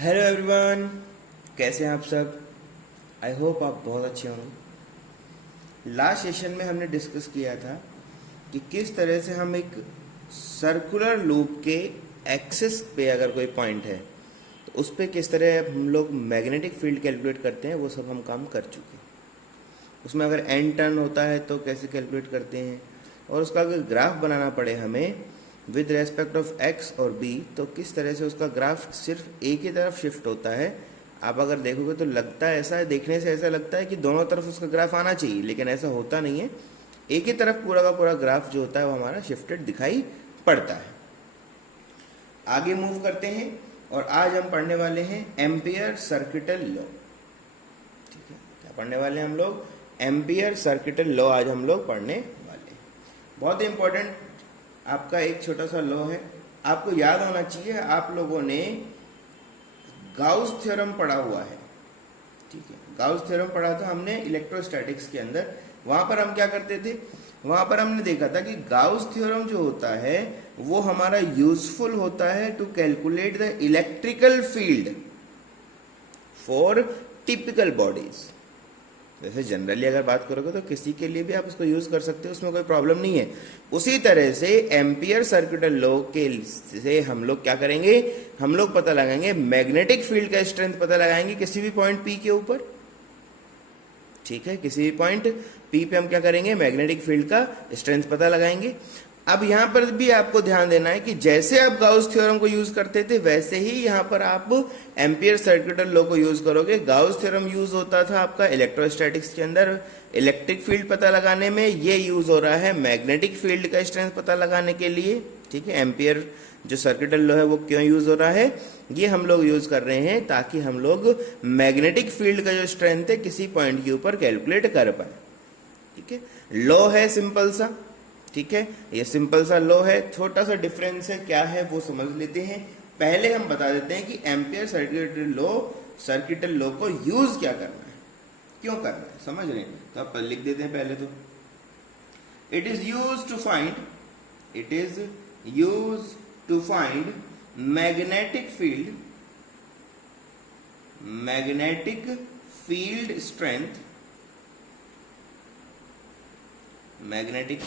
Hello everyone, कैसे हैं आप सब। आई होप आप बहुत अच्छे होंगे। लास्ट सेशन में हमने डिस्कस किया था कि किस तरह से हम एक सर्कुलर लूप के एक्सिस पे अगर कोई पॉइंट है तो उस पे किस तरह हम लोग मैग्नेटिक फील्ड कैलकुलेट करते हैं, वो सब हम काम कर चुके हैं। उसमें अगर एन टर्न होता है तो कैसे कैलकुलेट करते हैं, और उसका अगर ग्राफ बनाना पड़े हमें विद रेस्पेक्ट ऑफ एक्स और बी तो किस तरह से उसका ग्राफ सिर्फ एक ही तरफ शिफ्ट होता है। आप अगर देखोगे तो लगता है ऐसा है, देखने से ऐसा लगता है कि दोनों तरफ उसका ग्राफ आना चाहिए, लेकिन ऐसा होता नहीं है। एक ही तरफ पूरा का पूरा ग्राफ जो होता है वो हमारा शिफ्टेड दिखाई पड़ता है। आगे मूव करते हैं और आज हम पढ़ने वाले हैं एम्पियर सर्किटल लॉ। ठीक है, क्या पढ़ने वाले हैं हम लोग? एम्पियर सर्किटल लॉ आज हम लोग पढ़ने वाले हैं। बहुत ही इंपॉर्टेंट आपका एक छोटा सा लॉ है, आपको याद होना चाहिए। आप लोगों ने गाउस थ्योरम पढ़ा हुआ है, ठीक है। गाउस थ्योरम पढ़ा था हमने इलेक्ट्रोस्टैटिक्स के अंदर। वहां पर हम क्या करते थे, वहां पर हमने देखा था कि गाउस थ्योरम जो होता है वो हमारा यूजफुल होता है to calculate the electrical field for typical bodies. वैसे जनरली अगर बात करोगे तो किसी के लिए भी आप उसको यूज कर सकते हो, उसमें कोई प्रॉब्लम नहीं है। उसी तरह से एम्पियर सर्किटल लॉ के से हम लोग क्या करेंगे, हम लोग पता लगाएंगे मैग्नेटिक फील्ड का स्ट्रेंथ पता लगाएंगे किसी भी पॉइंट पी के ऊपर। ठीक है, किसी भी पॉइंट पी पे हम क्या करेंगे, मैग्नेटिक फील्ड का स्ट्रेंथ पता लगाएंगे। अब यहां पर भी आपको ध्यान देना है कि जैसे आप गाउस थ्योरम को यूज करते थे वैसे ही यहां पर आप एम्पियर सर्किटल लॉ को यूज करोगे। गाउस थ्योरम यूज होता था आपका इलेक्ट्रोस्टैटिक्स के अंदर इलेक्ट्रिक फील्ड पता लगाने में, ये यूज हो रहा है मैग्नेटिक फील्ड का स्ट्रेंथ पता लगाने के लिए। ठीक है, एम्पियर जो सर्किटल लॉ है वो क्यों यूज हो रहा है, ये हम लोग यूज कर रहे हैं ताकि हम लोग मैग्नेटिक फील्ड का जो स्ट्रेंथ है किसी पॉइंट के ऊपर कैलकुलेट कर पाए। ठीक है, लॉ है सिंपल सा। ठीक है, ये सिंपल सा लॉ है, छोटा सा डिफरेंस है, क्या है वो समझ लेते हैं। पहले हम बता देते हैं कि एम्पियर सर्किटल लॉ को यूज क्या करना है, क्यों करना है, समझ रहे हैं। तो आप लिख देते हैं पहले तो, it is use to find magnetic field strength magnetic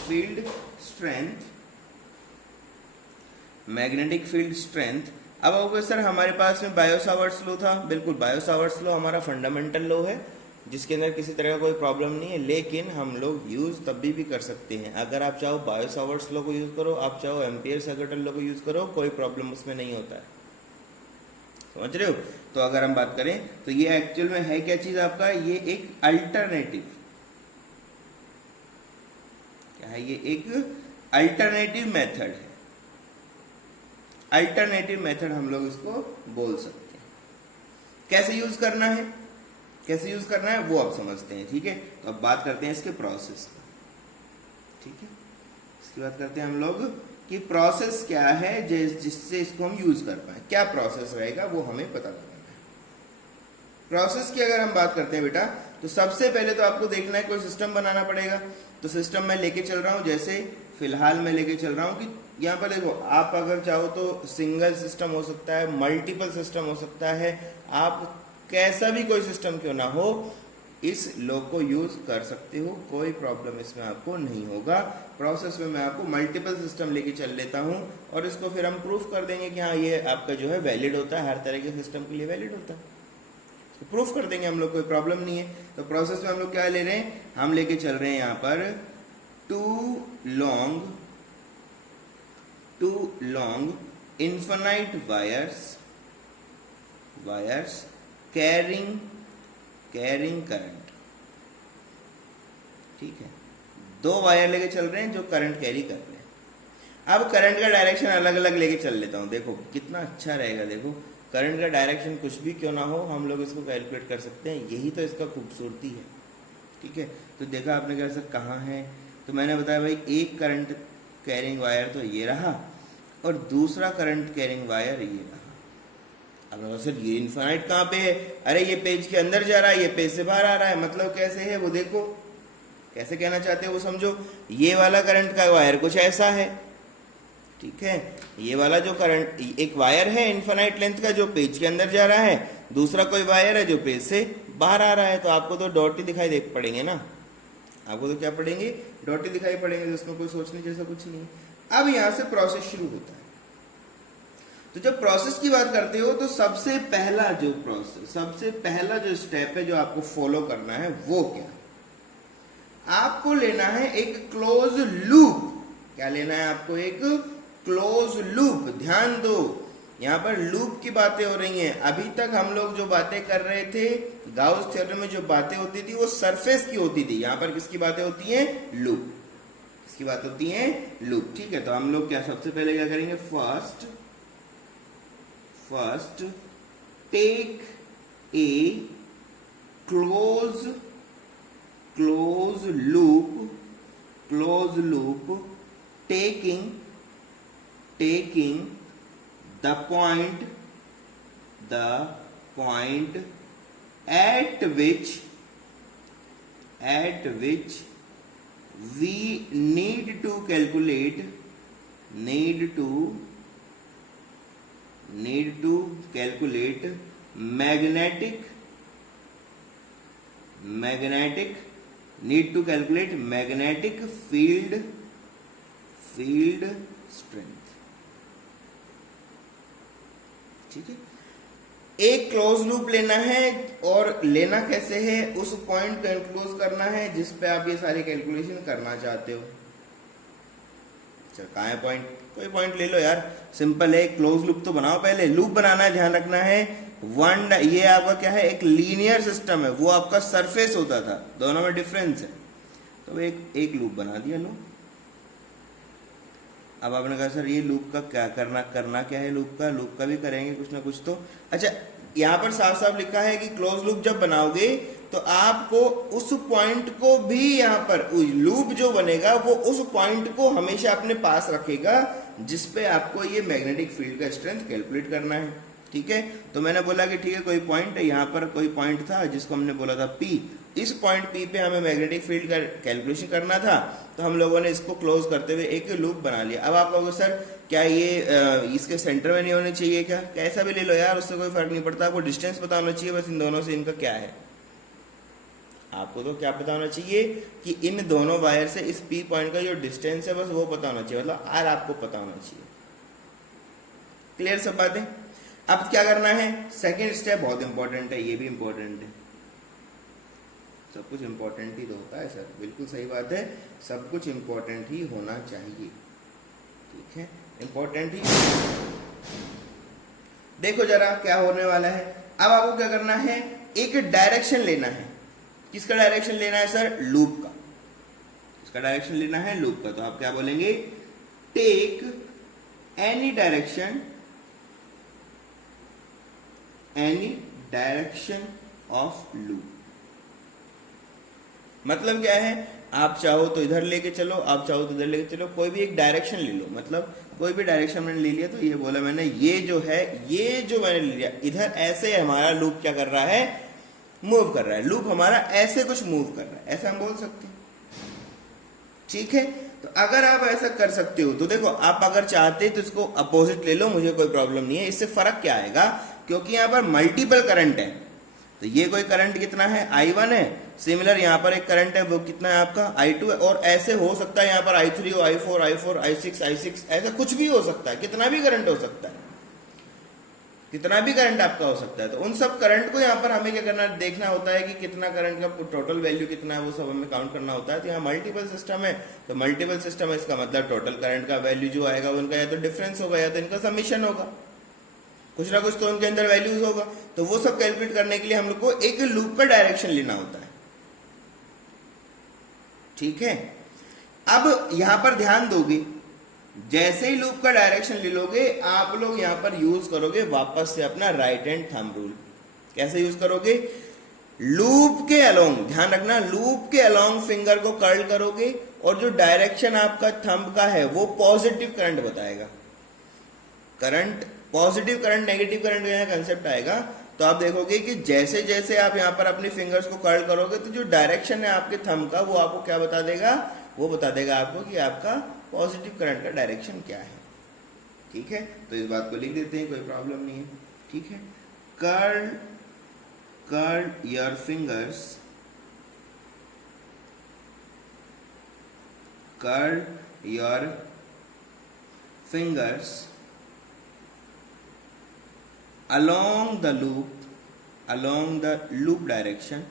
field strength. अब आओगे सर हमारे पास में बायो-सावर्ट्स लॉ था, बिल्कुल बायो-सावर्ट्स लॉ हमारा फंडामेंटल लॉ है जिसके अंदर किसी तरह का कोई प्रॉब्लम नहीं है, लेकिन हम लोग यूज तब भी कर सकते हैं। अगर आप चाहो बायो-सावर्ट्स लॉ को यूज करो, आप चाहो एम्पियर सर्किटल लॉ को यूज करो, कोई प्रॉब्लम उसमें नहीं होता है, समझ रहे हो। तो अगर हम बात करें तो ये एक्चुअल में है क्या चीज आपका, ये एक अल्टरनेटिव है, ये एक अल्टरनेटिव मेथड है। अल्टरनेटिव मेथड हम लोग इसको बोल सकते हैं। कैसे यूज करना है वो आप समझते हैं। ठीक है, तो अब बात करते हैं इसके प्रोसेस का। ठीक है, इसकी बात करते हैं हम लोग कि प्रोसेस क्या है जिससे इसको हम यूज कर पाए। क्या प्रोसेस रहेगा वो हमें पता लगाना है। प्रोसेस की अगर हम बात करते हैं बेटा, तो सबसे पहले तो आपको देखना है कोई सिस्टम बनाना पड़ेगा। तो सिस्टम मैं लेके चल रहा हूं, जैसे फिलहाल मैं लेके चल रहा हूं कि यहाँ पर देखो, आप अगर चाहो तो सिंगल सिस्टम हो सकता है, मल्टीपल सिस्टम हो सकता है, आप कैसा भी कोई सिस्टम क्यों ना हो इस लॉ को यूज कर सकते हो, कोई प्रॉब्लम इसमें आपको नहीं होगा। प्रोसेस में मैं आपको मल्टीपल सिस्टम लेके चल लेता हूं और इसको फिर हम प्रूफ कर देंगे कि हाँ ये आपका जो है वैलिड होता है, हर तरह के सिस्टम के लिए वैलिड होता है, तो प्रूफ कर देंगे हम लोग, कोई प्रॉब्लम नहीं है। तो प्रोसेस में हम लोग क्या ले रहे हैं, हम लेके चल रहे हैं यहाँ पर two long infinite wires carrying current. ठीक है, दो वायर लेके चल रहे हैं जो करंट कैरी कर रहे हैं। अब करंट का डायरेक्शन अलग अलग लेके चल लेता हूं, देखो कितना अच्छा रहेगा। देखो करंट का डायरेक्शन कुछ भी क्यों ना हो हम लोग इसको कैलकुलेट कर सकते हैं, यही तो इसका खूबसूरती है। ठीक है, तो देखा आपने कैसे कहाँ है, तो मैंने बताया भाई एक करंट कैरिंग वायर तो ये रहा और दूसरा करंट कैरिंग वायर ये रहा। अब सर ये इन्फिनाइट कहाँ पे है, अरे ये पेज के अंदर जा रहा है, ये पेज से बाहर आ रहा है, मतलब कैसे है वो देखो, कैसे कहना चाहते हो वो समझो। ये वाला करंट का वायर कुछ ऐसा है, ठीक है, ये वाला जो करंट, एक वायर है इनफाइनाइट लेंथ का जो पेज के अंदर जा रहा है, दूसरा कोई वायर है जो पेज से बाहर आ रहा है, तो आपको तो डॉट ही दिखाई दे पड़ेंगे ना, आपको तो क्या पड़ेंगे, डॉट ही दिखाई पड़ेंगे, तो उसमें कोई सोचने जैसा कुछ नहीं है। अब यहां से प्रोसेस शुरू होता है। तो जब प्रोसेस की बात करते हो तो सबसे पहला जो स्टेप है जो आपको फॉलो करना है वो क्या, आपको लेना है एक क्लोज लूप। क्या लेना है आपको, एक क्लोज लूप। ध्यान दो, यहां पर लूप की बातें हो रही हैं। अभी तक हम लोग जो बातें कर रहे थे, गाउस थ्योरम में जो बातें होती थी वो सरफेस की होती थी, यहां पर किसकी बातें होती हैं, लूप। किसकी बात होती है, लूप। ठीक है, तो हम लोग क्या सबसे पहले क्या करेंगे, first take a close loop taking the point at which we need to calculate magnetic field strength। ठीक है, एक क्लोज लूप लेना है, और लेना कैसे है, उस पॉइंट को एनक्लोज करना है जिस पे आप ये सारी कैलकुलेशन करना चाहते हो। कहाँ है पॉइंट, कोई पॉइंट ले लो यार, सिंपल है। क्लोज लूप तो बनाओ, पहले लूप बनाना है, ध्यान रखना है। ये आपका क्या है, एक लीनियर सिस्टम है, वो आपका सरफेस होता था, दोनों में डिफरेंस है। तो एक लूप बना दिया लो। अब आपने कहा सर ये लूप का क्या करना क्या है, लूप का भी करेंगे कुछ ना कुछ तो। अच्छा, यहाँ पर साफ साफ लिखा है कि क्लोज लूप जब बनाओगे तो आपको उस पॉइंट को भी, यहाँ पर लूप जो बनेगा वो उस पॉइंट को हमेशा अपने पास रखेगा जिसपे आपको ये मैग्नेटिक फील्ड का स्ट्रेंथ कैलकुलेट करना है। ठीक है, तो मैंने बोला कि ठीक है कोई पॉइंट है, यहाँ पर कोई पॉइंट था जिसको हमने बोला था P, इस पॉइंट P पे हमें मैग्नेटिक फील्ड का कैलकुलेशन करना था, तो हम लोगों ने इसको क्लोज करते हुए एक लूप बना लिया। अब आप कहोगे सर क्या ये इसके सेंटर में नहीं होने चाहिए क्या, कैसा भी ले लो यार, उससे कोई फर्क नहीं पड़ता, आपको डिस्टेंस पता होना चाहिए बस इन दोनों से इनका क्या है। आपको तो क्या पता होना चाहिए कि इन दोनों वायर से इस P पॉइंट का जो डिस्टेंस है बस वो पता होना चाहिए, मतलब R आपको पता होना चाहिए। क्लियर सब बातें। अब क्या करना है, सेकेंड स्टेप बहुत इंपॉर्टेंट है, ये भी इंपॉर्टेंट है। सब कुछ इंपॉर्टेंट ही तो होता है सर, बिल्कुल सही बात है, सब कुछ इंपॉर्टेंट ही होना चाहिए। ठीक है, इंपॉर्टेंट ही। देखो जरा क्या होने वाला है। अब आपको क्या करना है, एक डायरेक्शन लेना है। किसका डायरेक्शन लेना है सर, लूप का। किसका डायरेक्शन लेना है, लूप का। तो आप क्या बोलेंगे, take any direction of loop. मतलब क्या है, आप चाहो तो इधर लेके चलो, आप चाहो तो इधर लेके चलो, कोई भी एक डायरेक्शन ले लो। मतलब कोई भी डायरेक्शन मैंने ले लिया, तो ये बोला मैंने, ये जो मैंने ले लिया, इधर ऐसे हमारा लूप क्या कर रहा है, मूव कर रहा है। लूप हमारा ऐसे कुछ मूव कर रहा है, ऐसा हम बोल सकते हैं। ठीक है, तो अगर आप ऐसा कर सकते हो तो देखो, आप अगर चाहते तो इसको अपोजिट ले लो, मुझे कोई प्रॉब्लम नहीं है। इससे फर्क क्या आएगा, क्योंकि यहाँ पर मल्टीपल करंट है, तो ये कोई करंट कितना है, I1 है। सिमिलर यहाँ पर एक करंट है, वो कितना है आपका, I2 है। और ऐसे हो सकता है यहाँ पर I3 हो, I4, I6, ऐसा कुछ भी हो सकता है, कितना भी करंट हो सकता है, कितना भी करंट आपका हो सकता है। तो उन सब करंट को यहाँ पर हमें क्या करना, देखना होता है कि कितना करंट का टोटल वैल्यू कितना है, वो सब हमें काउंट करना होता है। तो यहाँ मल्टीपल सिस्टम है, तो मल्टीपल सिस्टम है, इसका मतलब टोटल करंट का वैल्यू जो आएगा उनका या तो डिफरेंस होगा या तो इनका समीशन होगा, कुछ ना कुछ तो उनके अंदर वैल्यूज होगा। तो वो सब कैलकुलेट करने के लिए हम लोग को एक लूप का डायरेक्शन लेना होता है। ठीक है, अब यहां पर ध्यान दोगे, जैसे ही लूप का डायरेक्शन ले लोगे, आप लोग यहां पर यूज करोगे वापस से अपना राइट हैंड थंब रूल। कैसे यूज करोगे, लूप के अलोंग, ध्यान रखना, लूप के अलोंग फिंगर को कर्ल करोगे, और जो डायरेक्शन आपका थंब का है वो पॉजिटिव करंट बताएगा। Current positive current negative current का कंसेप्ट आएगा। तो आप देखोगे कि जैसे जैसे आप यहाँ पर अपनी फिंगर्स को कर्ल करोगे, तो जो डायरेक्शन है आपके थंब का, वो आपको क्या बता देगा, वो बता देगा आपको कि आपका पॉजिटिव करंट का डायरेक्शन क्या है। ठीक है, तो इस बात को लिख देते हैं, कोई प्रॉब्लम नहीं है। ठीक है, curl curl your fingers, curl your fingers along the loop direction,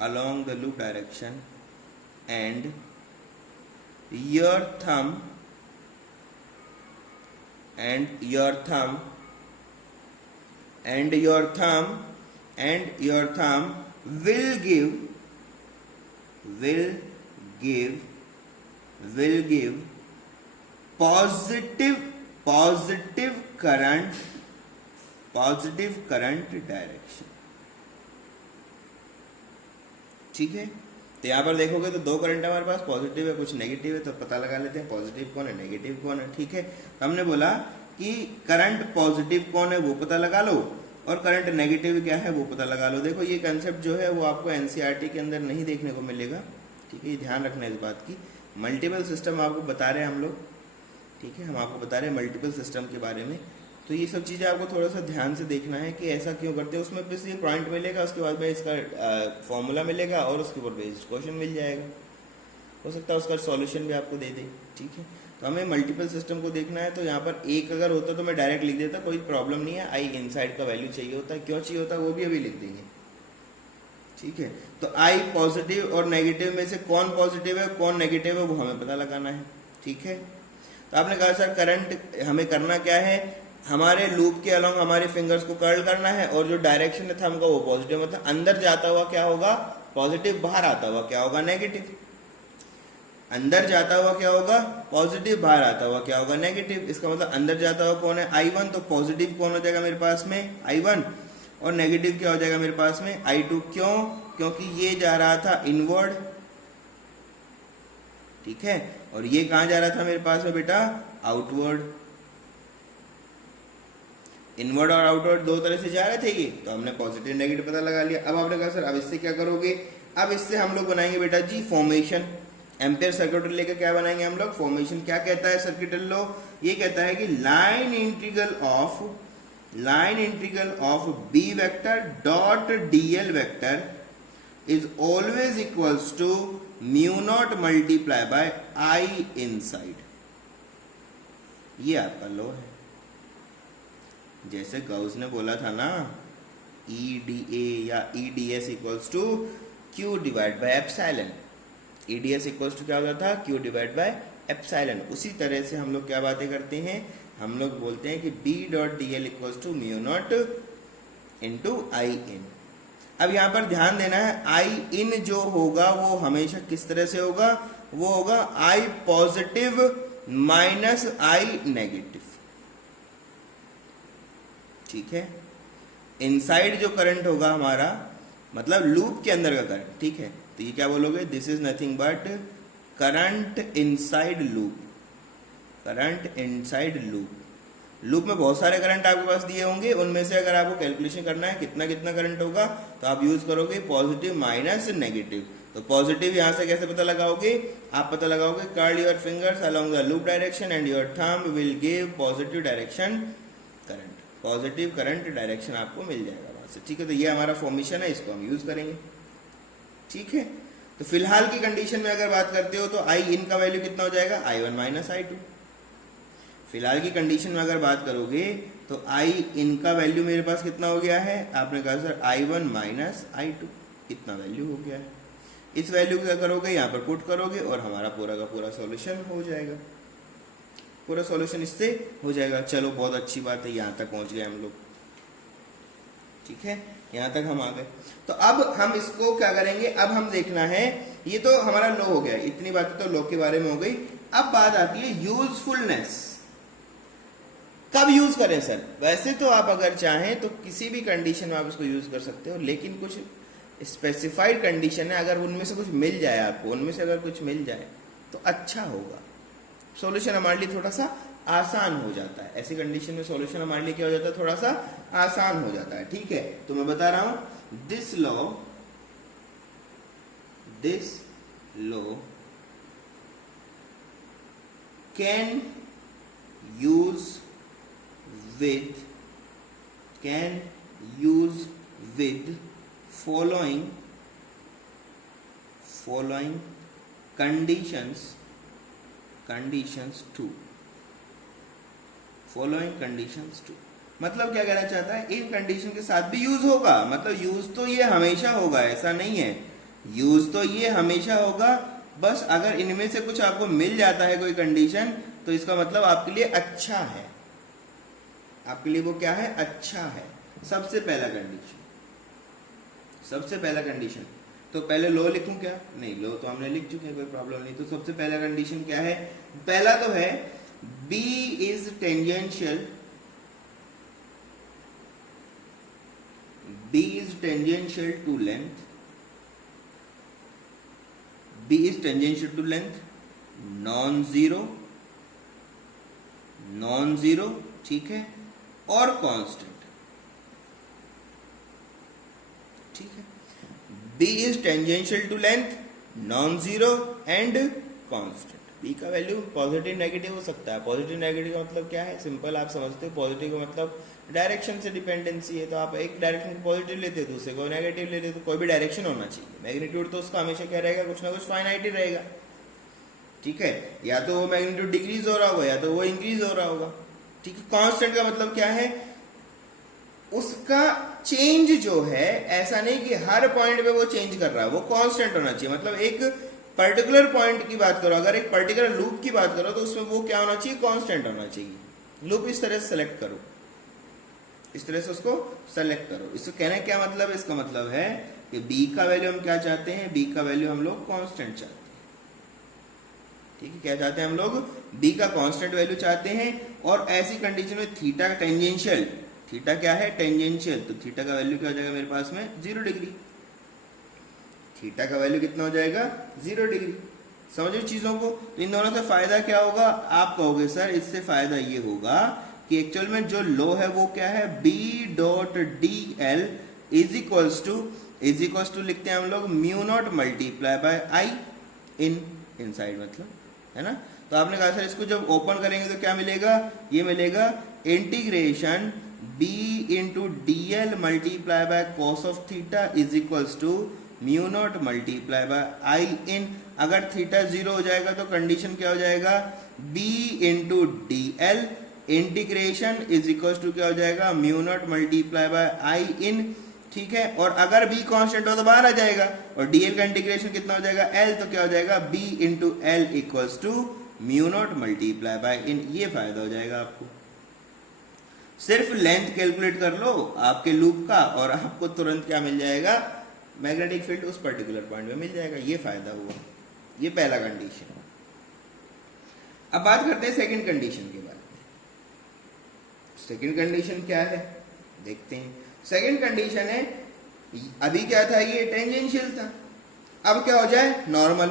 along the loop direction, and your thumb and your thumb and your thumb and your thumb will give positive current direction. ठीक है, तो यहाँ पर देखोगे तो दो current हमारे पास, positive है कुछ नेगेटिव है, तो पता लगा लेते हैं पॉजिटिव कौन है नेगेटिव कौन है। ठीक है, तो हमने बोला कि करंट पॉजिटिव कौन है वो पता लगा लो और करंट नेगेटिव क्या है वो पता लगा लो। देखो ये कंसेप्ट जो है वो आपको एनसीईआरटी के अंदर नहीं देखने को मिलेगा। ठीक है, ये ध्यान रखना इस बात की। मल्टीपल सिस्टम आपको बता रहे हैं हम लोग, ठीक है, हम आपको बता रहे हैं मल्टीपल सिस्टम के बारे में, तो ये सब चीज़ें आपको थोड़ा सा ध्यान से देखना है कि ऐसा क्यों करते हैं। उसमें बस ये पॉइंट मिलेगा, उसके बाद में इसका फॉर्मूला मिलेगा और उसके ऊपर बेस्ड क्वेश्चन मिल जाएगा, हो सकता है उसका सॉल्यूशन भी आपको दे दे। ठीक है, तो हमें मल्टीपल सिस्टम को देखना है, तो यहाँ पर एक अगर होता तो मैं डायरेक्ट लिख देता, कोई प्रॉब्लम नहीं है। आई इनसाइड का वैल्यू चाहिए होता है, क्यों चाहिए होता है वो भी अभी लिख देंगे। ठीक है, तो आई पॉजिटिव और नेगेटिव में से कौन पॉजिटिव है कौन नेगेटिव है वो हमें पता लगाना है। ठीक है, तो आपने कहा सर करंट हमें करना क्या है, हमारे लूप के अलोंग हमारे फिंगर्स को कर्ल करना है और जो डायरेक्शन है थंब का वो पॉजिटिव, मतलब अंदर जाता हुआ क्या होगा पॉजिटिव, बाहर आता हुआ क्या होगा नेगेटिव। अंदर जाता हुआ क्या होगा पॉजिटिव, बाहर आता हुआ क्या होगा नेगेटिव। इसका मतलब अंदर जाता हुआ कौन है I1, तो पॉजिटिव कौन हो जाएगा मेरे पास में I1 और नेगेटिव क्या हो जाएगा मेरे पास में I2। क्यों, क्योंकि ये जा रहा था इनवर्ड, ठीक है, और ये कहां जा रहा था मेरे पास में बेटा आउटवर्ड। इनवर्ड और आउटवर्ड दो तरह से जा रहे थे ये, तो हमने पॉजिटिव नेगेटिव पता लगा लिया। अब आपने कहा सर अब इससे क्या करोगे, अब इससे हम लोग बनाएंगे बेटा जी फॉर्मेशन। एम्पियर सर्किट लेकर क्या बनाएंगे हम लोग फॉर्मेशन। क्या कहता है सर्किटल लॉ, ये कहता है कि line integral of B vector dot DL vector is always equals to mu naught multiply by I inside. ये आपका लॉ है, जैसे गॉस ने बोला था ना EDA या EDS equals to Q divide by epsilon. EDS equals to क्या होता था Q डिवाइड बाय एप्सिलॉन। उसी तरह से हम लोग क्या बातें करते हैं, हम लोग बोलते हैं कि B dot DL equals to mu naught into I in. अब यहाँ पर ध्यान देना है आई इन जो होगा वो हमेशा किस तरह से होगा, वो होगा I positive minus I negative. ठीक है, इनसाइड जो करंट होगा हमारा मतलब लूप के अंदर का करंट। ठीक है, तो ये क्या बोलोगे, this is nothing but current inside loop, current inside loop. Loop में बहुत सारे करंट आपके पास दिए होंगे, उनमें से अगर आपको कैलकुलेशन करना है कितना कितना करंट होगा तो आप यूज करोगे पॉजिटिव माइनस नेगेटिव। तो पॉजिटिव यहां से कैसे पता लगाओगे, आप पता लगाओगे curl your fingers along the loop direction and your thumb will give positive direction current, positive current direction आपको मिल जाएगा वहां से। ठीक है, तो ये हमारा फॉर्मेशन है, इसको हम यूज करेंगे। ठीक है, तो फिलहाल की कंडीशन में अगर बात करते हो तो आई इन का वैल्यू कितना हो जाएगा I1 माइनस I2। फिलहाल की कंडीशन में अगर बात करोगे तो आई इन का वैल्यू मेरे पास कितना हो गया है, आपने कहा सर I1 माइनस I2 इतना वैल्यू हो गया है। इस वैल्यू को क्या करोगे यहाँ पर पुट करोगे और हमारा पूरा का पूरा सॉल्यूशन हो जाएगा, पूरा सॉल्यूशन इससे हो जाएगा। चलो बहुत अच्छी बात है, यहाँ तक पहुंच गए हम लोग। ठीक है, यहाँ तक हम आ गए। तो अब हम इसको क्या करेंगे, अब हम देखना है, ये तो हमारा लो हो गया, इतनी बातें तो लो के बारे में हो गई। अब बात आती है यूजफुलनेस, कब यूज करें सर। वैसे तो आप अगर चाहें तो किसी भी कंडीशन में आप इसको यूज कर सकते हो, लेकिन कुछ स्पेसिफाइड कंडीशन है, अगर उनमें से कुछ मिल जाए आपको, उनमें से अगर कुछ मिल जाए तो अच्छा होगा, सॉल्यूशन हमारे लिए थोड़ा सा आसान हो जाता है। ऐसी कंडीशन में सॉल्यूशन हमारे लिए क्या हो जाता है, थोड़ा सा आसान हो जाता है। ठीक है, तो मैं बता रहा हूं this law can use with following conditions to मतलब क्या कहना चाहता है, इन कंडीशन के साथ भी यूज होगा, मतलब यूज तो ये हमेशा होगा, ऐसा नहीं है, यूज तो ये हमेशा होगा, बस अगर इनमें से कुछ आपको मिल जाता है कोई कंडीशन तो इसका मतलब आपके लिए अच्छा है, आपके लिए वो क्या है, अच्छा है। सबसे पहला कंडीशन तो पहले लो लिखूं क्या, नहीं लो तो हमने लिख चुके हैं, कोई प्रॉब्लम नहीं। तो सबसे पहला कंडीशन क्या है, पहला तो है B is tangential to length non zero, ठीक है, और कांस्टेंट, ठीक है। B is tangential to length, non zero and constant. B का वैल्यू पॉजिटिव नेगेटिव हो सकता है। पॉजिटिव नेगेटिव का मतलब क्या है, सिंपल आप समझते हो, पॉजिटिव का मतलब डायरेक्शन से डिपेंडेंसी है, तो आप एक डायरेक्शन को पॉजिटिव लेते हो, दूसरे को नेगेटिव लेते हो, तो कोई भी डायरेक्शन होना चाहिए। मैग्नीट्यूड तो उसका हमेशा क्या रहेगा, कुछ ना कुछ फाइनाइट ही रहेगा, ठीक है, या तो वो मैग्नीट्यूड डिक्रीज हो रहा होगा या तो वो इंक्रीज हो रहा होगा, ठीक है। कांस्टेंट का मतलब क्या है, उसका चेंज जो है, ऐसा नहीं कि हर पॉइंट पे वो चेंज कर रहा है, वो कांस्टेंट होना चाहिए। मतलब एक पर्टिकुलर पॉइंट की बात करो, अगर एक पर्टिकुलर लूप की बात करो तो उसमें वो क्या होना चाहिए, कांस्टेंट होना चाहिए। लूप इस तरह से सेलेक्ट करो, इस तरह से उसको सेलेक्ट करो। इसको कहने क्या मतलब, इसका मतलब है कि B का वैल्यू हम क्या चाहते हैं, B का वैल्यू हम लोग कांस्टेंट चाहते हैं, ठीक है। क्या चाहते हैं हम लोग, B का कांस्टेंट वैल्यू चाहते हैं। और ऐसी कंडीशन में थीटा टेंजेंशियल, थीटा क्या है, टेंजेंशियल, तो थीटा का वैल्यू क्या हो जाएगा मेरे पास में, 0 डिग्री। थीटा का वैल्यू कितना हो जाएगा, 0 डिग्री। समझो चीजों को। तो इन दोनों से फायदा क्या होगा, आप कहोगे सर इससे फायदा ये होगा कि एक्चुअल में जो लो है वो क्या है, B.dl इज इक्वल्स टू लिखते हैं हम लोग mu naught multiply by I in side, मतलब है ना। तो आपने कहा सर इसको जब ओपन करेंगे तो क्या मिलेगा, ये मिलेगा integration B into DL multiply by cos of theta is equals to mu naught multiply by I in. अगर थीटा 0 हो जाएगा तो कंडीशन क्या हो जाएगा, B into DL integration is equal to क्या हो जाएगा, mu naught multiply by I in, ठीक है। और अगर B कांस्टेंट हो तो बाहर आ जाएगा, और DL का इंटीग्रेशन कितना हो जाएगा, L, तो क्या हो जाएगा, B into L equals to mu naught multiply by in. ये फायदा हो जाएगा आपको। सिर्फ लेंथ कैलकुलेट कर लो आपके लूप का और आपको तुरंत क्या मिल जाएगा, मैग्नेटिक फील्ड उस पर्टिकुलर पॉइंट में मिल जाएगा। ये फायदा हुआ, ये पहला कंडीशन। अब बात करते हैं सेकंड कंडीशन के बारे में। सेकंड कंडीशन क्या है, देखते हैं। सेकंड कंडीशन है, अभी क्या था, ये टेंजेंशियल था, अब क्या हो जाए, नॉर्मल।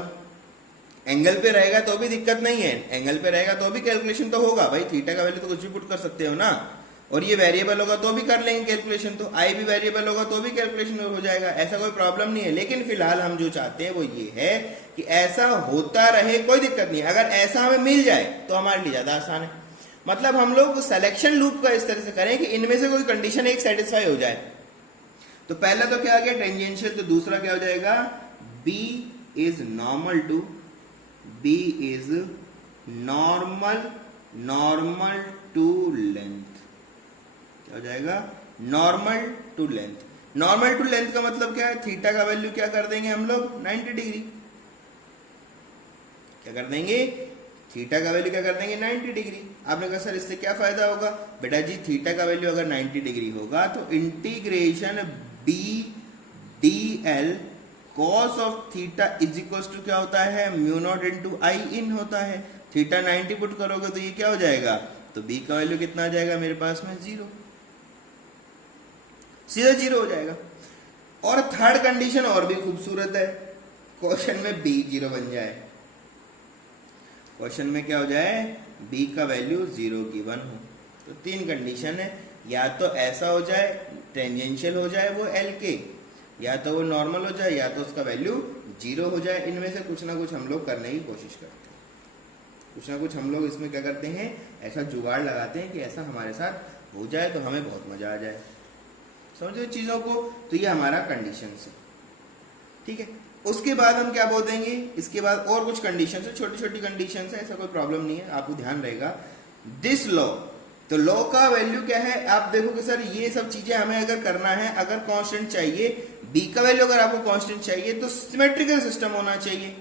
एंगल पे रहेगा तो भी दिक्कत नहीं है, एंगल पे रहेगा तो भी कैलकुलेशन तो होगा भाई, थीटा का वैल्यू तो कुछ भी पुट कर सकते हो ना, और ये वेरिएबल होगा तो भी कर लेंगे कैलकुलेशन, तो आई भी वेरिएबल होगा तो भी कैलकुलेशन हो जाएगा, ऐसा कोई प्रॉब्लम नहीं है। लेकिन फिलहाल हम जो चाहते हैं वो ये है कि ऐसा होता रहे, कोई दिक्कत नहीं, अगर ऐसा हमें मिल जाए तो हमारे लिए ज्यादा आसान है। मतलब हम लोग सिलेक्शन लूप का इस तरह से करें कि इनमें से कोई कंडीशन एक सेटिस्फाई हो जाए। तो पहला तो क्या आ गया, टेंजेंशियल, तो दूसरा क्या हो जाएगा, B is normal to length, क्या हो जाएगा, normal to length. Normal to length का मतलब क्या है, थीटा का वैल्यू क्या कर देंगे हम लोग, 90 डिग्री। क्या कर देंगे, थीटा का वैल्यू क्या कर देंगे, 90 डिग्री। आपने कहा सर इससे क्या फायदा होगा, बेटा जी थीटा का वैल्यू अगर 90 डिग्री होगा तो integration B DL cos of theta is equal to क्या होता है, mu naught into I in होता है। थीटा 90 पुट करोगे तो ये क्या हो जाएगा, तो B का वैल्यू कितना आ जाएगा मेरे पास में, 0, सीधा 0 हो जाएगा। और थर्ड कंडीशन और भी खूबसूरत है, क्वेश्चन में B 0 बन जाए, क्वेश्चन में क्या हो जाए, B का वैल्यू 0 गिवन हो। तो तीन कंडीशन है, या तो ऐसा हो जाए, टेंजेंशियल हो जाए वो L के, या तो वो नॉर्मल हो जाए, या तो उसका वैल्यू 0 हो जाए। इनमें से कुछ ना कुछ हम लोग करने की कोशिश करते हैं। कुछ ना कुछ हम लोग इसमें क्या करते हैं, ऐसा जुगाड़ लगाते हैं कि ऐसा हमारे साथ हो जाए तो हमें बहुत मजा आ जाए। समझो चीज़ों को, तो ये हमारा कंडीशन है, ठीक है। उसके बाद हम क्या बोल देंगे, इसके बाद और कुछ कंडीशन है, छोटी छोटी कंडीशन है, ऐसा कोई प्रॉब्लम नहीं है, आपको ध्यान रहेगा। दिस लॉ, तो लॉ का वैल्यू क्या है, आप देखो कि सर ये सब चीजें हमें अगर करना है, अगर कांस्टेंट चाहिए, बी का वैल्यू अगर आपको कांस्टेंट चाहिए तो सिमेट्रिकल सिस्टम होना चाहिए,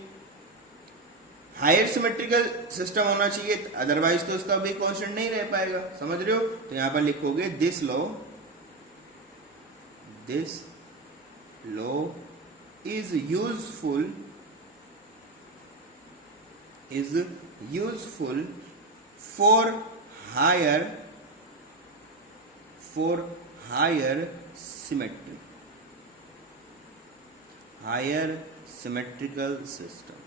हायर सिमेट्रिकल सिस्टम होना चाहिए, अदरवाइज तो उसका भी कांस्टेंट नहीं रह पाएगा। समझ रहे हो? तो यहां पर लिखोगे this law is useful for higher symmetrical system।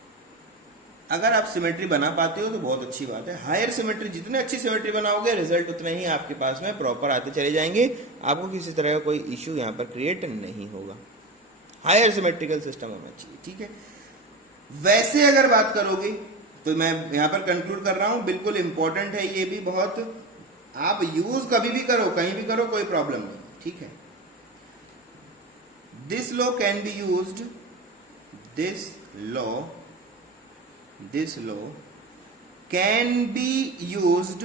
अगर आप सिमेट्री बना पाते हो तो बहुत अच्छी बात है। हायर सिमेट्री, जितने अच्छी सिमेट्री बनाओगे रिजल्ट उतने ही आपके पास में प्रॉपर आते चले जाएंगे, आपको किसी तरह का कोई इश्यू यहाँ पर क्रिएट नहीं होगा। हायर सिमेट्रिकल सिस्टम होना चाहिए, ठीक है। वैसे अगर बात करोगे तो मैं यहां पर कंक्लूड कर रहा हूं, बिल्कुल इंपॉर्टेंट है ये भी बहुत, आप यूज कभी भी करो, कहीं भी करो, कोई प्रॉब्लम नहीं, ठीक है। This law can be used, this law can be used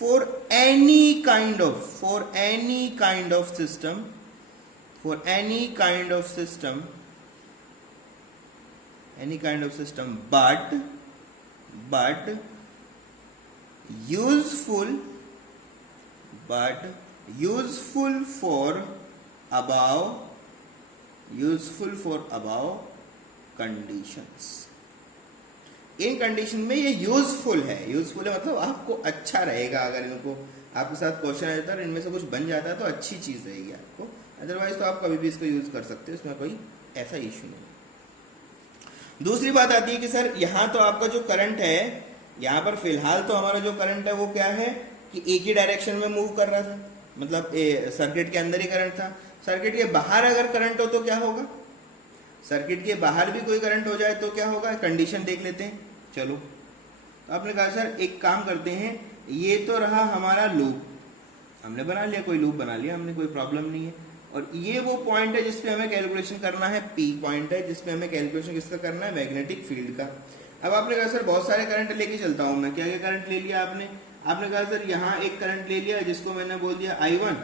for any kind of system, but useful for above conditions। In condition में ये यूजफुल है मतलब आपको अच्छा रहेगा, अगर इनको आपके साथ क्वेश्चन आ जाता है और इनमें से कुछ बन जाता है तो अच्छी चीज रहेगी आपको, अदरवाइज तो आप कभी भी इसको यूज कर सकते हो, इसमें कोई ऐसा इश्यू नहीं। दूसरी बात आती है कि सर यहाँ तो आपका जो करंट है, यहाँ पर फिलहाल तो हमारा जो करंट है वो क्या है कि एक ही डायरेक्शन में मूव कर रहा था, मतलब सर्किट के अंदर ही करंट था। सर्किट के बाहर अगर करंट हो तो क्या होगा, सर्किट के बाहर भी कोई करंट हो जाए तो क्या होगा, कंडीशन देख लेते हैं। चलो, तो आपने कहा सर एक काम करते हैं, ये तो रहा हमारा लूप, हमने बना लिया, कोई लूप बना लिया हमने, कोई प्रॉब्लम नहीं है। और ये वो पॉइंट है जिसपे हमें कैलकुलेशन करना है, पी पॉइंट है जिसपे हमें कैलकुलेशन किसका करना है, मैग्नेटिक फील्ड का। अब आपने कहा सर बहुत सारे करंट लेके चलता हूं मैं, क्या क्या करंट ले लिया आपने कहा सर यहाँ एक करंट ले लिया जिसको मैंने बोल दिया I1,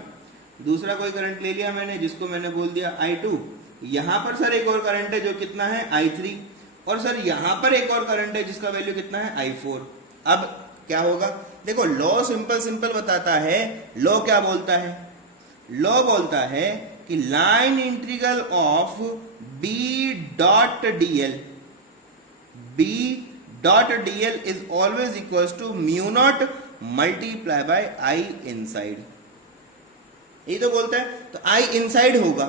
दूसरा कोई करंट ले लिया मैंने जिसको मैंने बोल दिया I2, यहां पर सर एक और करंट है जो कितना है I3, और सर यहां पर एक और करंट है जिसका वैल्यू कितना है I4। अब क्या होगा, देखो लॉ सिंपल बताता है, लॉ क्या बोलता है, लॉ बोलता है कि line integral of B.dl is always equal to mu naught multiply by I inside, ये तो बोलता है, तो I इनसाइड होगा,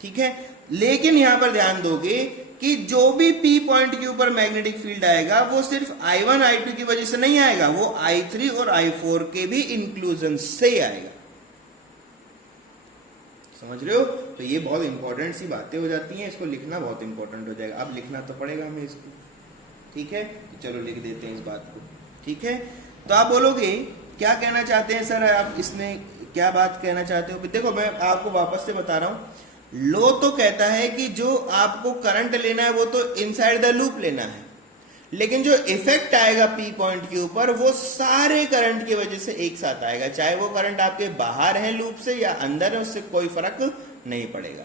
ठीक है। लेकिन यहां पर ध्यान दोगे कि जो भी P पॉइंट के ऊपर मैग्नेटिक फील्ड आएगा वो सिर्फ I1 I2 की वजह से नहीं आएगा, वो I3 और I4 के भी इंक्लूजन से आएगा। समझ रहे हो? तो ये बहुत इंपॉर्टेंट सी बातें हो जाती हैं, इसको लिखना बहुत इंपॉर्टेंट हो जाएगा। अब लिखना तो पड़ेगा हमें इसको, ठीक है। तो चलो लिख देते हैं इस बात को, ठीक है। तो आप बोलोगे क्या कहना चाहते हैं सर, आप इसमें क्या बात कहना चाहते हो? देखो मैं आपको वापस से बता रहा हूं, लो तो कहता है कि जो आपको करंट लेना है वो तो इनसाइड द लूप लेना है, लेकिन जो इफेक्ट आएगा पी पॉइंट के ऊपर वो सारे करंट की वजह से एक साथ आएगा, चाहे वो करंट आपके बाहर है लूप से या अंदर है, उससे कोई फर्क नहीं पड़ेगा,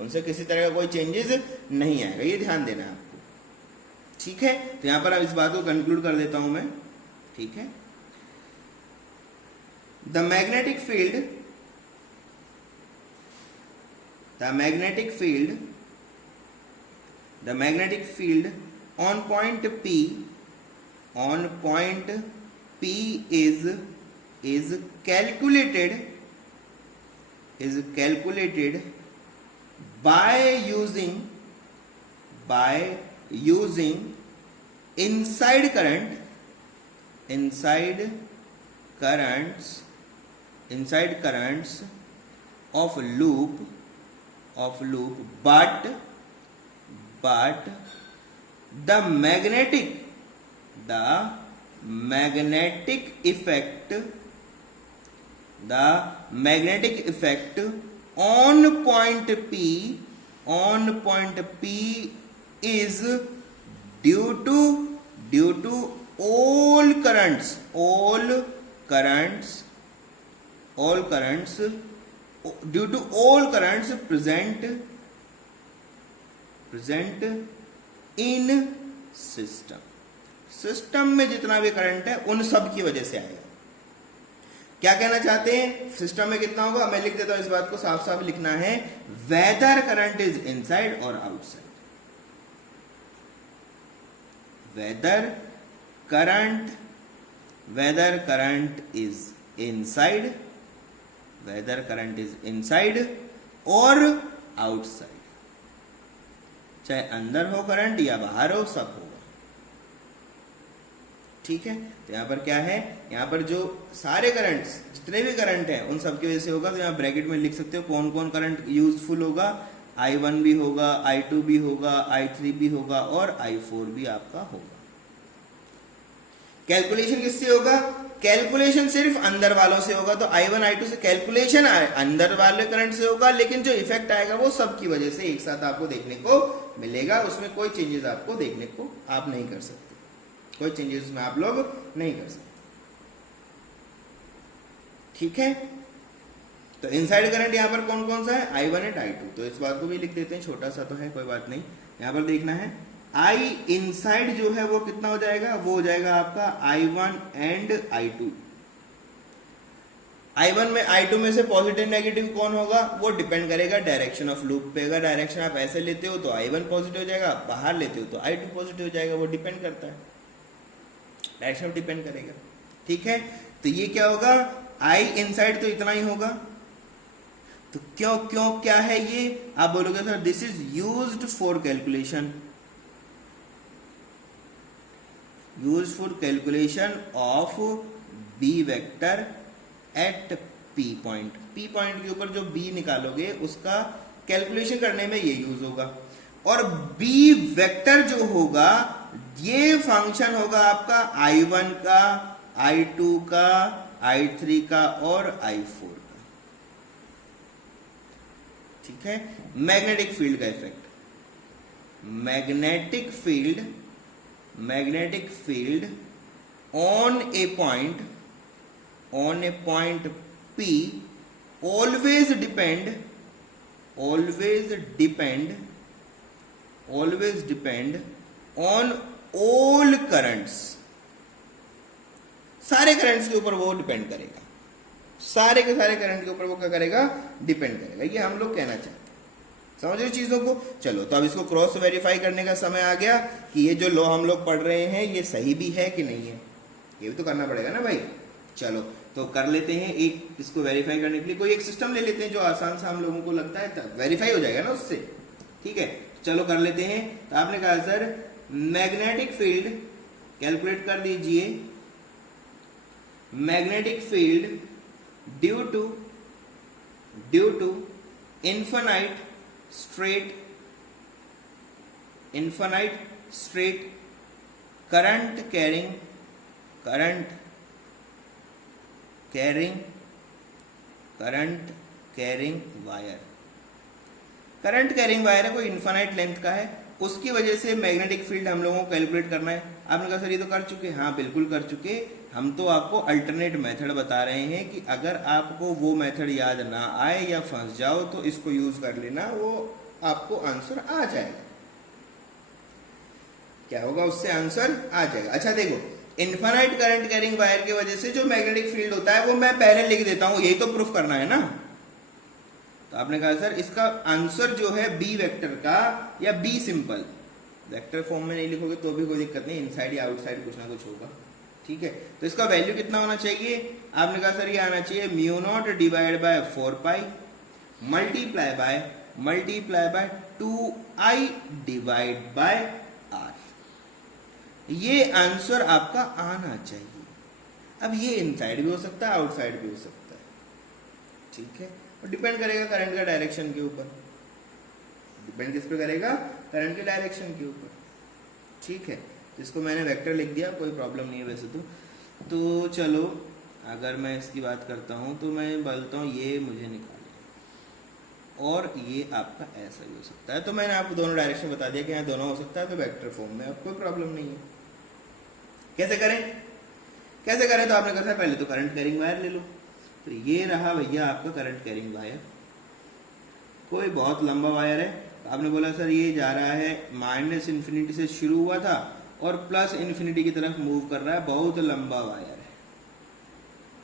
उनसे किसी तरह का कोई चेंजेस नहीं आएगा, ये ध्यान देना है आपको, ठीक है। तो यहां पर अब इस बात को कंक्लूड कर देता हूं मैं, ठीक है। The magnetic field on point P is calculated by using inside currents of loop but the magnetic effect on point P is due to all currents present in system में जितना भी करंट है उन सब की वजह से आएगा। क्या कहना चाहते हैं, सिस्टम में कितना होगा, मैं लिख देता हूं, इस बात को साफ साफ लिखना है, वेदर करंट इज इनसाइड और outside, whether current is inside और आउटसाइड, चाहे अंदर हो करंट या बाहर हो, सब होगा। ठीक है, तो यहां पर क्या है, यहां पर जो सारे करंट्स, जितने भी करंट हैं उन सब की वजह से होगा। तो यहां ब्रैकेट में लिख सकते हो कौन कौन करंट यूजफुल होगा, I1 भी होगा, I2 भी होगा, I3 भी होगा और I4 भी आपका होगा। कैलकुलेशन किससे होगा, कैलकुलेशन सिर्फ अंदर वालों से होगा। तो I1 I2 से कैलकुलेशन अंदर वाले करंट से होगा, लेकिन जो इफेक्ट आएगा वो सब की वजह से एक साथ आपको देखने को मिलेगा। उसमें कोई चेंजेस आपको देखने को आप नहीं कर सकते, कोई चेंजेस में आप लोग नहीं कर सकते। ठीक है, तो इनसाइड करंट यहां पर कौन कौन सा है, I1 एंड I2, तो इस बात को भी लिख देते हैं, छोटा सा तो है कोई बात नहीं। यहां पर देखना है I इनसाइड जो है वो कितना हो जाएगा, वो हो जाएगा आपका I1 एंड I2। I1 में I2 में से पॉजिटिव नेगेटिव कौन होगा, वो डिपेंड करेगा डायरेक्शन ऑफ लूप पे। अगर डायरेक्शन आप ऐसे लेते हो तो I1 पॉजिटिव हो जाएगा, बाहर लेते हो तो I2 पॉजिटिव हो जाएगा, वो डिपेंड करता है, डायरेक्शन डिपेंड करेगा। ठीक है, तो ये क्या होगा, I इनसाइड तो इतना ही होगा। तो क्यों क्या है ये, आप बोलोगे sir this is used for calculation of B vector eight P point. P point के ऊपर जो B निकालोगे उसका कैलकुलेशन करने में ये यूज होगा। और B वेक्टर जो होगा ये फंक्शन होगा आपका I1 का, I2 का, I3 का और I4 का। ठीक है, मैग्नेटिक फील्ड का effect, magnetic field on A point P always depend on all currents, सारे करंट्स के ऊपर वो डिपेंड करेगा, सारे के सारे करंट के ऊपर वो क्या करेगा, डिपेंड करेगा। ये हम लोग कहना चाहते हैं, समझ रहे चीजों को। चलो, तो अब इसको क्रॉस वेरीफाई करने का समय आ गया कि ये जो लॉ हम लोग पढ़ रहे हैं ये सही भी है कि नहीं है, ये भी तो करना पड़ेगा ना भाई। चलो, तो कर लेते हैं एक, इसको वेरीफाई करने के लिए कोई एक सिस्टम ले लेते हैं जो आसान सा हम लोगों को लगता है, वेरीफाई हो जाएगा ना उससे। ठीक है, चलो कर लेते हैं। तो आपने कहा सर मैग्नेटिक फील्ड कैलकुलेट कर दीजिए, magnetic field due to infinite straight current carrying wire है, कोई इन्फिनाइट लेंथ का है, उसकी वजह से मैग्नेटिक फील्ड हम लोगों को कैलकुलेट करना है। आपने कहा सर ये तो कर चुके, हाँ बिल्कुल कर चुके। हम तो आपको अल्टरनेट मेथड बता रहे हैं कि अगर आपको वो मेथड याद ना आए या फंस जाओ तो इसको यूज कर लेना, वो आपको आंसर आ जाएगा। क्या होगा, उससे आंसर आ जाएगा। अच्छा देखो, इन्फिनाइट करंट कैरिंग वायर की वजह से जो मैग्नेटिक फील्ड होता है वो मैं पहले लिख देता हूं, यही तो प्रूफ करना है ना। तो आपने कहा सर इसका आंसर जो है बी वेक्टर का, या बी सिंपल वेक्टर फॉर्म में नहीं लिखोगे तो भी कोई दिक्कत नहीं, इनसाइड या आउटसाइड कुछ ना कुछ होगा। ठीक है, तो इसका वैल्यू कितना होना चाहिए, आपने कहा सर ये आना चाहिए μ0 divide by 4 pi multiply by 2i divide by r, ये आंसर आपका आना चाहिए। अब ये इनसाइड भी हो सकता है, आउटसाइड भी हो सकता है। ठीक है, और डिपेंड करेगा करंट का डायरेक्शन के ऊपर, डिपेंड किस पे करेगा, करंट के डायरेक्शन के ऊपर। ठीक है, इसको मैंने वेक्टर लिख दिया, कोई प्रॉब्लम नहीं है वैसे तो चलो अगर मैं इसकी बात करता हूँ तो मैं बोलता हूँ ये मुझे निकाले और ये आपका ऐसा भी हो सकता है। तो मैंने आपको दोनों डायरेक्शन बता दिया कि यहाँ दोनों हो सकता है, तो वेक्टर फॉर्म में अब कोई प्रॉब्लम नहीं है। कैसे करें तो आपने कहा था पहले तो करंट कैरिंग वायर ले लो। तो ये रहा भैया आपका करंट कैरिंग वायर, कोई बहुत लंबा वायर है। आपने बोला सर ये जा रहा है माइनस इन्फिनिटी से शुरू हुआ था और प्लस इन्फिनिटी की तरफ मूव कर रहा है, बहुत लंबा वायर है,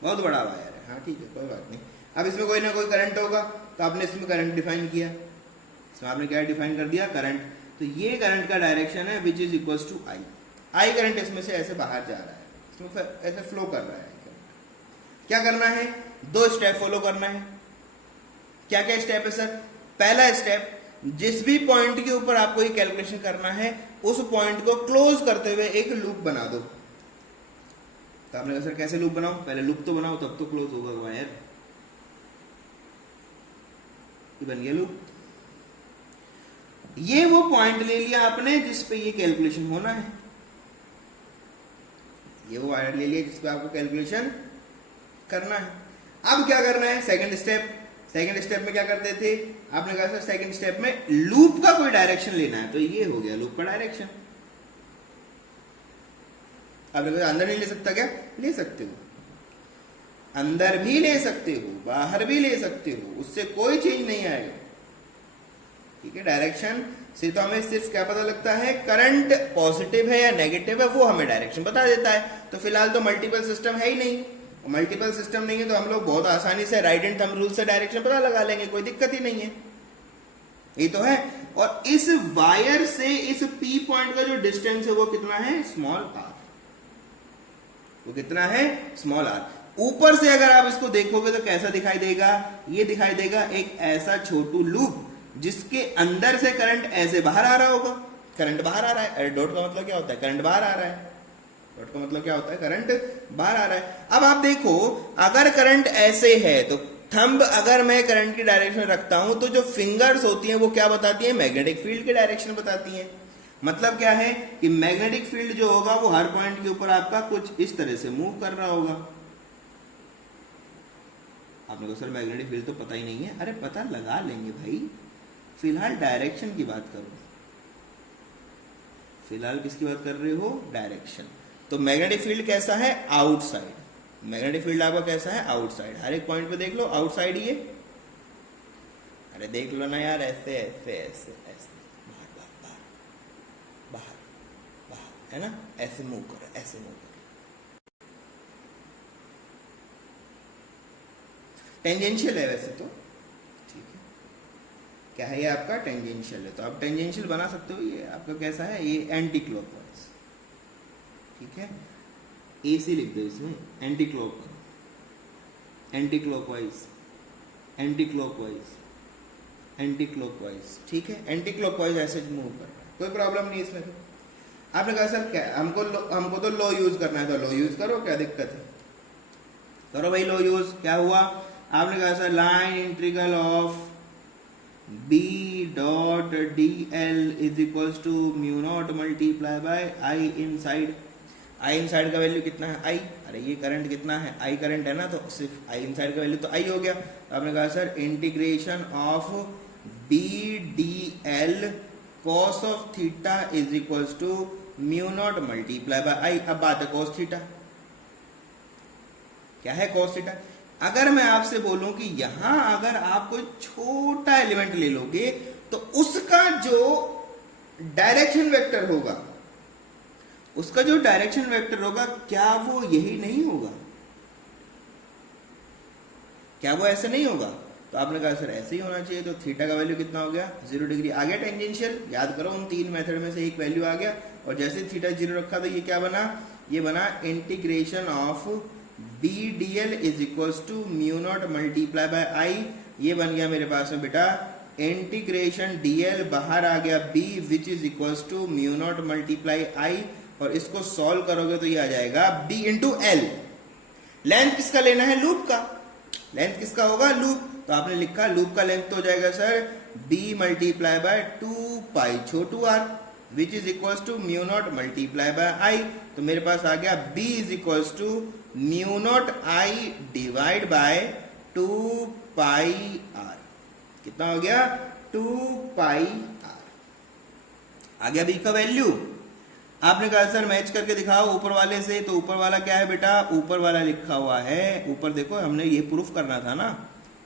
बहुत बड़ा वायर है। हाँ ठीक है, कोई बात नहीं। अब इसमें कोई ना कोई करंट होगा, तो आपने इसमें करंट डिफाइन किया, इसमें आपने क्या डिफाइन कर दिया, करंट। तो ये करंट का डायरेक्शन है which is equals to I. I current इसमें से ऐसे बाहर जा रहा है, इसमें ऐसे फ्लो कर रहा है। क्या करना है, दो स्टेप फॉलो करना है। क्या क्या स्टेप है सर? पहला स्टेप, जिस भी पॉइंट के ऊपर आपको ये कैलकुलेशन करना है उस पॉइंट को क्लोज करते हुए एक लूप बना दो। तो आपने कहा सर कैसे लूप बनाओ? पहले लूप तो बनाओ तब तो क्लोज होगा वायर। ये बन गया लूप। ये वो पॉइंट ले लिया आपने जिस पे ये कैलकुलेशन होना है, ये वो वायर ले लिया जिस पे आपको कैलकुलेशन करना है। अब क्या करना है, सेकंड स्टेप में क्या करते थे? आपने कहा सर सेकंड स्टेप में लूप का कोई डायरेक्शन लेना है, तो ये हो गया लूप का डायरेक्शन। आपने कहा अंदर नहीं ले सकता क्या? ले सकते हो, अंदर भी ले सकते हो, बाहर भी ले सकते हो, उससे कोई चेंज नहीं आएगा। ठीक है, डायरेक्शन से तो हमें सिर्फ क्या पता लगता है, करंट पॉजिटिव है या नेगेटिव है, वो हमें डायरेक्शन बता देता है। तो फिलहाल तो मल्टीपल सिस्टम है ही नहीं, मल्टीपल सिस्टम नहीं है तो हम लोग बहुत आसानी से राइट एंड थंब रूल से डायरेक्शन पता लगा लेंगे, कोई दिक्कत ही नहीं है। ये तो है। और इस वायर से इस पी पॉइंट का जो डिस्टेंस है वो कितना है, स्मॉल आर। वो कितना है, स्मॉल आर। ऊपर से अगर आप इसको देखोगे तो कैसा दिखाई देगा, ये दिखाई देगा एक ऐसा छोटू लूप जिसके अंदर से करंट ऐसे बाहर आ रहा होगा। करंट बाहर आ रहा है, डॉट का मतलब क्या होता है, करंट बाहर आ रहा है। डॉट का मतलब क्या होता है, करंट बाहर आ रहा है। अब आप देखो, अगर करंट ऐसे है तो थंब अगर मैं करंट की डायरेक्शन रखता हूं तो जो फिंगर्स होती हैं वो क्या बताती हैं, मैग्नेटिक फील्ड की डायरेक्शन बताती हैं। मतलब क्या है कि मैग्नेटिक फील्ड जो होगा वो हर पॉइंट के ऊपर आपका कुछ इस तरह से मूव कर रहा होगा। आपने कहा सर मैग्नेटिक फील्ड तो पता ही नहीं है। अरे पता लगा लेंगे भाई, फिलहाल डायरेक्शन की बात करो। फिलहाल किसकी बात कर रहे हो, डायरेक्शन। तो मैग्नेटिक फील्ड कैसा है, आउटसाइड। मैग्नेटिक फील्ड आपका कैसा है, आउटसाइड। हर एक पॉइंट पे देख लो आउटसाइड ये। अरे देख लो ना यार, ऐसे ऐसे ऐसे ऐसे, बाहर बाहर बाहर बाहर बाहर, है ना, ऐसे मूव करो, ऐसे मूव करो। टेंजेंशियल है वैसे तो, ठीक है। क्या है ये आपका, टेंजेंशियल है। तो आप टेंजेंशियल बना सकते हो। ये आपका कैसा है, ये एंटी क्लॉकवाइज। ठीक है, एसी लिख दो इसमें, anti clock, anti clockwise, anti clockwise, anti clockwise. ठीक है, एंटी क्लॉकवाइज ऐसे मूव कर रहा है, कोई प्रॉब्लम नहीं इसमें। तो आपने कहा सर क्या हमको तो लो यूज करना है, तो लो यूज करो, क्या दिक्कत है, करो भाई लो यूज। क्या हुआ, आपने कहा sir line integral of B dot D L is equals to mu naught multiply by I inside. I inside का वैल्यू कितना है, आई। अरे ये करंट कितना है, आई करंट है ना, तो सिर्फ आई इन साइड का वैल्यू तो आई हो गया। तो आपने कहा sir integration of B D L cos of theta is equals to mu naught multiply by I. अब बात है कॉस थीटा, क्या है कॉस थीटा। अगर मैं आपसे बोलूं कि यहां अगर आप कोई छोटा एलिमेंट ले लोगे तो उसका जो डायरेक्शन वेक्टर होगा, उसका जो डायरेक्शन वेक्टर होगा, क्या वो यही नहीं होगा, क्या वो ऐसे नहीं होगा। तो आपने कहा सर ऐसे ही होना चाहिए। तो थीटा का वैल्यू कितना हो गया, 0 डिग्री। आ गया टेंजेंशियल, याद करो उन तीन मेथड में से एक वैल्यू आ गया। और जैसे थीटा 0 रखा तो ये क्या बना, ये बना integration of B D L is equals to mu naught multiply by I. ये बन गया मेरे पास में बेटा इंटीग्रेशन डी एल, बाहर आ गया B which is equals to mu naught multiply I. और इसको सॉल्व करोगे तो ये आ जाएगा b इंटू एल। लेंथ किसका लेना है, लूप का। लेंथ किसका होगा, लूप। तो आपने लिखा लूप का लेंथ तो हो जाएगा sir b multiply by 2 pi छोटू R. Which is equals to mu naught multiply by I. तो मेरे पास आ गया B is equals to mu naught I divide by 2 pi R. कितना हो गया? 2 पाई आर। आ गया बी का वैल्यू। आपने कहा सर मैच करके दिखाओ ऊपर वाले से, तो ऊपर वाला क्या है बेटा? ऊपर वाला लिखा हुआ है, ऊपर देखो हमने ये प्रूफ करना था ना,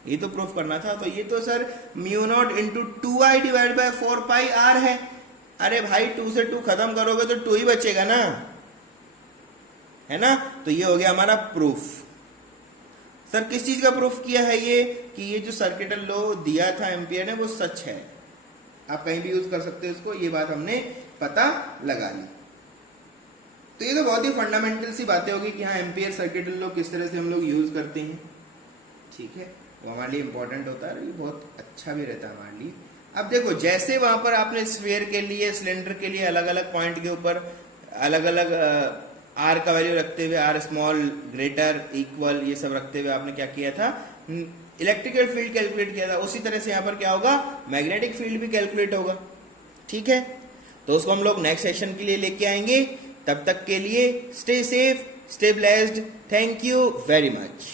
ये तो प्रूफ करना था। तो ये तो sir mu naught into 2i divide by 4 pi R है। अरे भाई 2 से 2 खत्म करोगे तो 2 ही बचेगा ना, है ना? तो ये हो गया हमारा प्रूफ। सर किस चीज का प्रूफ किया है ये? कि ये जो सर्किटल लॉ दिया था एम्पियर ने वो सच है। आप कहीं भी यूज कर सकते हो इसको, ये बात हमने पता लगा ली। तो ये तो बहुत ही फंडामेंटल सी बातें होगी कि हाँ एम्पियर सर्किटल लॉ किस तरह से हम लोग यूज करते हैं, ठीक है? वो हमारे लिए इंपॉर्टेंट होता है, ये बहुत अच्छा भी रहता है हमारे लिए। अब देखो जैसे वहां पर आपने स्फीयर के लिए, सिलेंडर के लिए अलग अलग पॉइंट के ऊपर अलग अलग आर का वैल्यू रखते हुए, आर स्मॉल, ग्रेटर, इक्वल, ये सब रखते हुए आपने क्या किया था? इलेक्ट्रिकल फील्ड कैलकुलेट किया था। उसी तरह से यहाँ पर क्या होगा? मैग्नेटिक फील्ड भी कैलकुलेट होगा, ठीक है? तो उसको हम लोग नेक्स्ट सेशन के लिए लेके आएंगे। तब तक के लिए stay safe, stay blessed, thank you very much.